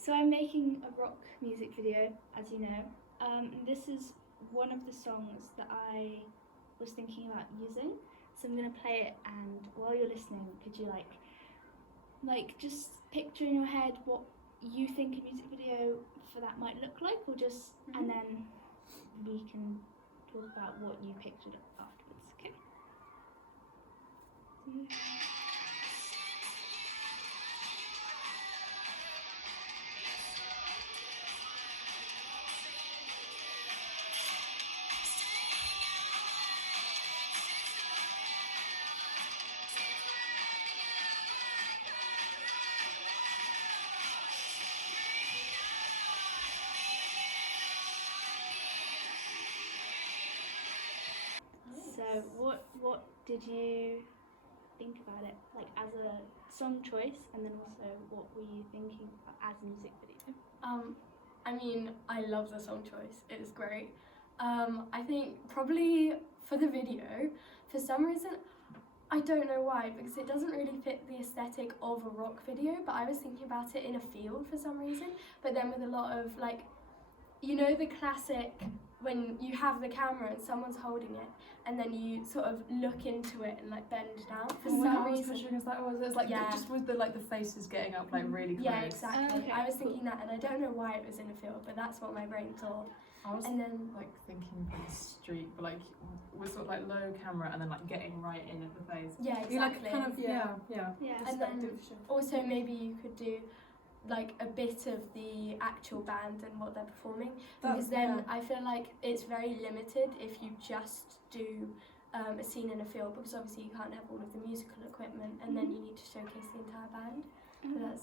So I'm making a rock music video, as you know. This is one of the songs that I was thinking about using. So I'm gonna play it, and while you're listening, could you like just picture in your head what you think a music video for that might look like, or just and then we can talk about what you pictured afterwards. Okay. So what did you think about it, like as a song choice, and then also what were you thinking about as a music video? I mean, I love the song choice. It is great. I think probably for the video, for some reason, I don't know why, because it doesn't really fit the aesthetic of a rock video, but I was thinking about it in a field for some reason, but then with a lot of like, you know, the classic when you have the camera and someone's holding it and then you sort of look into it and like bend down for some reason. It's like just with the like the faces getting up like really close. Yeah, exactly. Okay, I was thinking that, and I don't know why it was in a field, but that's what my brain thought. I was And then like thinking like the street, but like with sort of like low camera and then like getting right in at the face. yeah, exactly. You like kind of yeah. And then also maybe you could do like a bit of the actual band and what they're performing, because then I feel like it's very limited if you just do a scene in a field, because obviously you can't have all of the musical equipment and then you need to showcase the entire band. But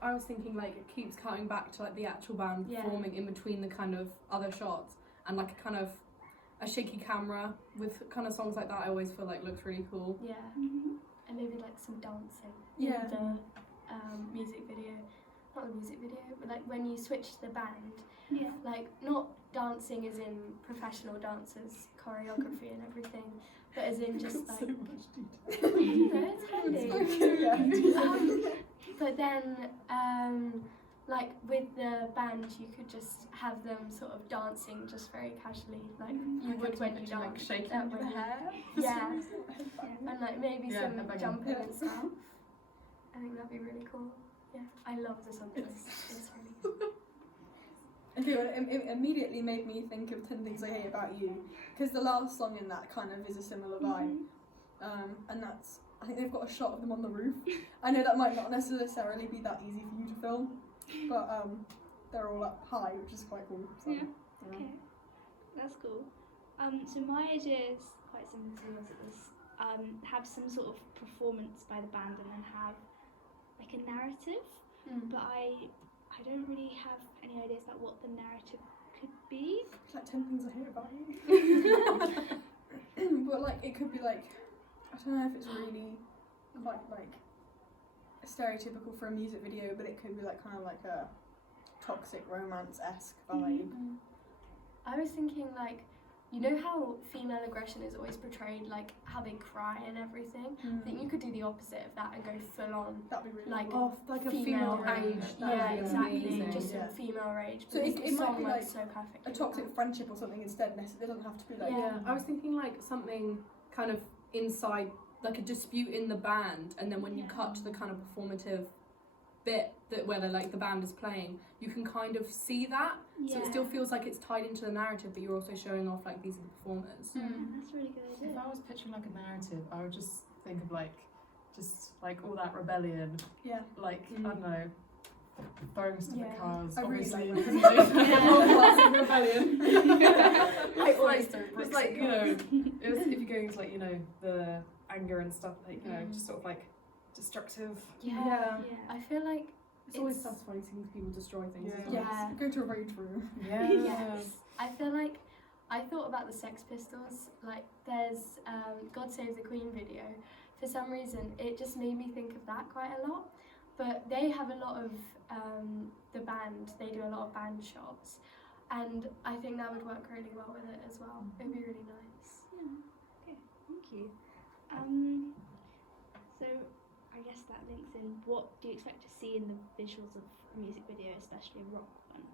I was thinking like it keeps cutting back to like the actual band performing in between the kind of other shots, and like a kind of a shaky camera with kind of songs like that I always feel like looks really cool. Yeah. And maybe like some dancing Yeah. in the music video. Not the music video, but like when you switch to the band, like not dancing as in professional dancers, choreography and everything, but as in just like, you know, it's handy. But then like with the band you could just have them sort of dancing just very casually, like you would when you dance, like shaking their hair. Yeah. And like maybe some jumping and stuff. I think that'd be really cool. Yeah, I love the song choice. It's really good. Okay, well, it immediately made me think of 10 Things I Hate About You, because the last song in that kind of is a similar vibe. And that's, I think they've got a shot of them on the roof. I know that might not necessarily be that easy for you to film, but they're all up high, which is quite cool. So, Okay, that's cool. So my idea is quite similar to yours. It was have some sort of performance by the band and then have like a narrative, but I don't really have any ideas about what the narrative could be. It's like 10 Things I Hate About You. But like, it could be like, I don't know if it's really quite like stereotypical for a music video, but it could be like kind of like a toxic romance-esque vibe. I was thinking like, you know how female aggression is always portrayed, like how they cry and everything? I think you could do the opposite of that and go full on, That'd be really like, cool. Like a female rage. rage. Yeah, exactly. Amazing. Just some female rage. So it the might song be works like so perfectly. a toxic friendship or something instead. It doesn't have to be like I was thinking like something kind of inside, like a dispute in the band, and then when you cut to the kind of performative bit that where like the band is playing, you can kind of see that, so it still feels like it's tied into the narrative, but you're also showing off like these are the performers. That's a really good idea. If I was picturing like a narrative, I would just think of like all that rebellion. Yeah. Like I don't know, throwing stuff at cars. I really Obviously, like you know, classic rebellion. It's It's like you know, it was, if you're going into like you know the anger and stuff, like you know, just sort of like destructive. I feel like It's always satisfying seeing people destroy things. as well. Yeah. go to a rage room. Yes. I feel like I thought about the Sex Pistols. Like there's God Save the Queen video. For some reason, it just made me think of that quite a lot. But they have a lot of the band. They do a lot of band shots, and I think that would work really well with it as well. It'd be really nice. Okay, thank you. So I I guess that links in. What do you expect to see in the visuals of a music video, especially a rock one?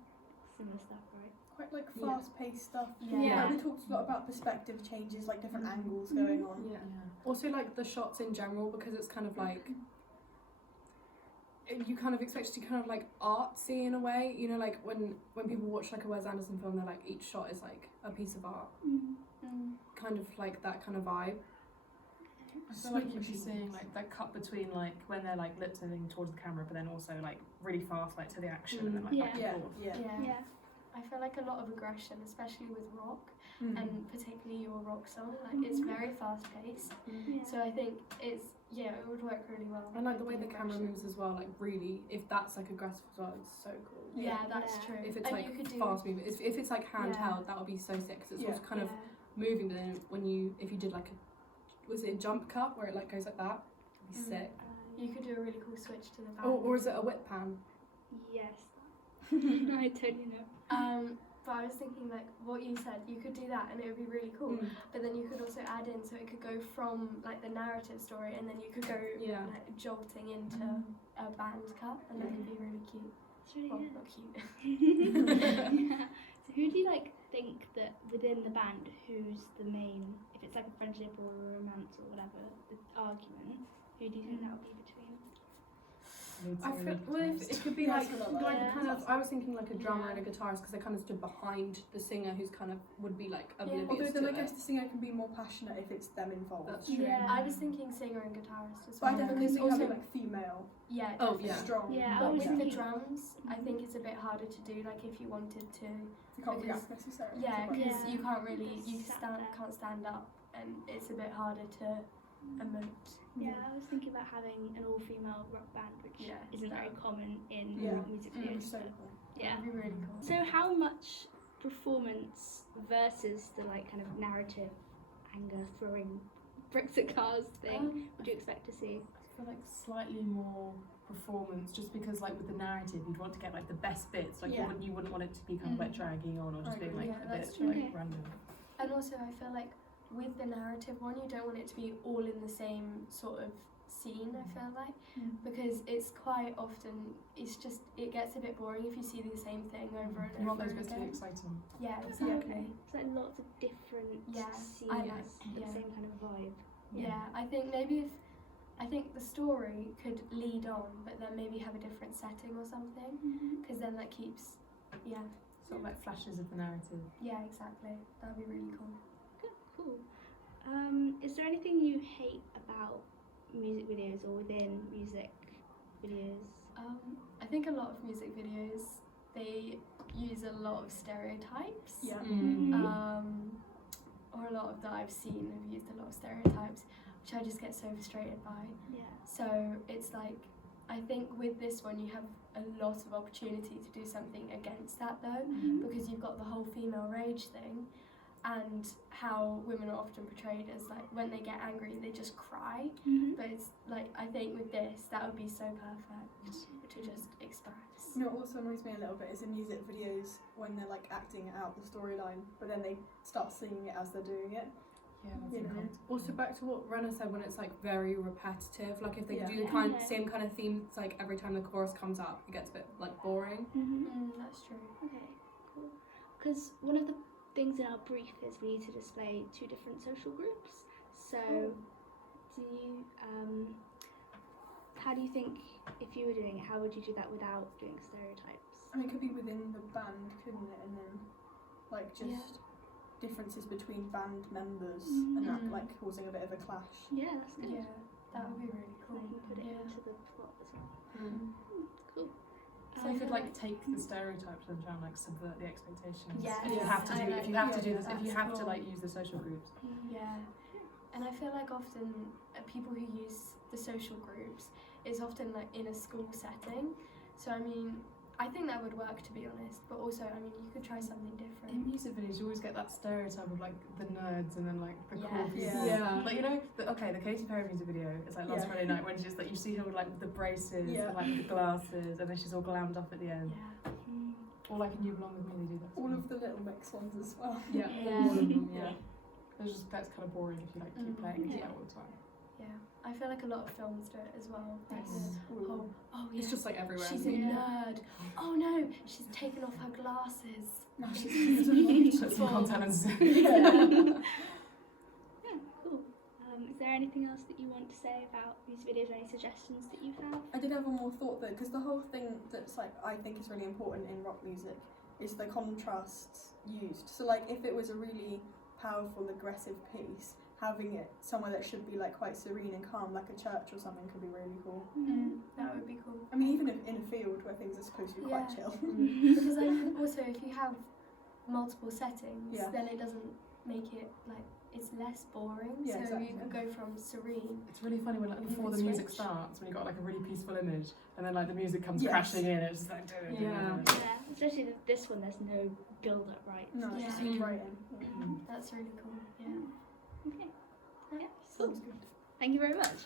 Similar stuff, right? Quite like fast-paced stuff. Yeah. Like, we talked a lot about perspective changes, like different angles going on. Yeah. Also, like the shots in general, because it's kind of like you kind of expect it to kind of like artsy in a way. You know, like when people watch like a Wes Anderson film, they're like each shot is like a piece of art. Kind of like that kind of vibe. I feel like you'd be seeing like that cut between like when they're like lip syncing towards the camera, but then also like really fast, like to the action, and then like back and forth. Yeah. I feel like a lot of aggression, especially with rock, Mm. and particularly your rock song, like it's very fast paced. Yeah. So I think it would work really well. And like the way with the camera aggression. moves as well, like really, if that's like aggressive as well, it's so cool. Yeah, that's Yeah. true. If it's and like you could do, fast moving, if it's like handheld, that would be so sick. Cause it's also kind of moving, but then if you did like was it a jump cut where it like goes like that? It'd be sick. you could do a really cool switch to the band. Or is it a whip pan? Yes. I totally know. But I was thinking like what you said, you could do that and it would be really cool. But then you could also add in so it could go from like the narrative story and then you could go like jolting into a band cut and that would be really cute. It's really Well, good. not cute. Yeah. So who do you like think that within the band, who's the main, if it's like a friendship or a romance or whatever, the argument, who do you think that would be between? I feel it could be Yeah, like that's what I like. Yeah. kind of. I was thinking like a drummer and a guitarist because they kind of stood behind the singer, who's kind of would be like oblivious Although then to I guess it. the singer can be more passionate if it's them involved. That's true. Yeah. I was thinking singer and guitarist as But I well. definitely because see also having like female yeah, Oh, definitely. yeah. strong. Yeah, I But was with the thinking- drums, I think it's a bit harder to do. Like if you wanted to, You can't because- react necessarily. yeah, to what- because Yeah. you can't really, you Sat there. can't stand up, and it's a bit harder to emote. Yeah, I was thinking about having an all-female rock band, which Yeah. isn't very common in Yeah. music Mm. videos. So but cool. yeah. That'd be really cool. So how much performance versus the like kind of narrative anger throwing bricks at cars thing would you expect to see? I feel like slightly more performance, just because like with the narrative, you'd want to get like the best bits. Like Yeah. you wouldn't want it to be kind of like dragging on or just I being agree. like Yeah, a that's bit true. like Okay. random. And also, I feel like with the narrative one, you don't want it to be all in the same sort of scene. I feel like because it's quite often it gets a bit boring if you see the same thing over and You want over those bits to be again. exciting. Yeah, Okay. exactly. It's like lots of different Yeah, scenes, I like- but yeah. the same kind of vibe. Yeah, I think I think the story could lead on, but then maybe have a different setting or something, because then that keeps, Sort of like flashes of the narrative. yeah, exactly. That'd be really cool. Cool. Is there anything you hate about music videos or within music videos? I think a lot of music videos they use a lot of stereotypes. Yeah. Or a lot of that I've seen have used a lot of stereotypes, which I just get so frustrated by. Yeah. So it's like, I think with this one you have a lot of opportunity to do something against that though, because you've got the whole female rage thing, and how women are often portrayed as like when they get angry they just cry. But it's like, I think with this that would be so perfect to just express. You know what also annoys me a little bit is in music videos when they're like acting out the storyline, but then they start singing it as they're doing it. Yeah, that's You know. uncomfortable. Also back to what Renna said, when it's like very repetitive, like if they Yeah. do the same kind of themes like every time the chorus comes up, it gets a bit like boring. That's true. Okay, cool. Because one of the things in our brief is we need to display 2 different social groups. So, do you, how do you think, if you were doing it, how would you do that without doing stereotypes? I mean, it could be within the band, couldn't it? And then like just Yeah. differences between band members and that Mhm. like causing a bit of a clash. Yeah, that's good. Yeah, that would be really So cool. you can put it Yeah. into the plot as well. Cool. So you could like take the stereotypes and try and like subvert the expectations. Yes, If you have to I do, like if you have to that. do this, if you That's have to cool. like use the social groups. Yeah, and I feel like often people who use the social groups is often like in a school setting. So I mean, I think that would work, to be honest. But also, I mean, you could try something In different. music videos, you always get that stereotype of like the nerds and then like the cool Yes. people. Yeah. Like you know, the Katy Perry music video is like last Yeah. Friday night when she's like you see her with like the braces Yeah. and like the glasses and then she's all glammed up at the end. Yeah. Or like in You Belong With Me, they do that. All of the Little Mix ones as well. yeah, Yeah. all of them. Yeah, that's kind of boring if you like keep Mm. playing into Yeah. that all the time. I feel like a lot of films do it as well. Like Yes. the whole, oh yeah, It's just like everywhere. she's a nerd. Oh no, she's taken off her glasses. No, she's Put some contact lenses in. Yeah, cool. Is there anything else that you want to say about these videos? Any suggestions that you have? I did have one more thought though, because the whole thing that's like I think is really important in rock music is the contrasts used. So like if it was a really powerful, aggressive piece, having it somewhere that should be like quite serene and calm, like a church or something, could be really cool. That would be cool. I mean, even if in a field where things are supposed to be quite Yeah. chill. Because I mean, also if you have multiple settings, Yeah. then it doesn't make it like it's less boring. Yeah, so exactly. you could go from serene. It's really funny when like You before can the music switch. starts, when you've got like a really peaceful image, and then like the music comes Yes. crashing in, it's just like Yeah. Yeah, especially this one. There's no build up, right? No, it's just Yeah. used right in. That's really cool. Yeah. Okay. Yeah. Sounds good. Thank you very much.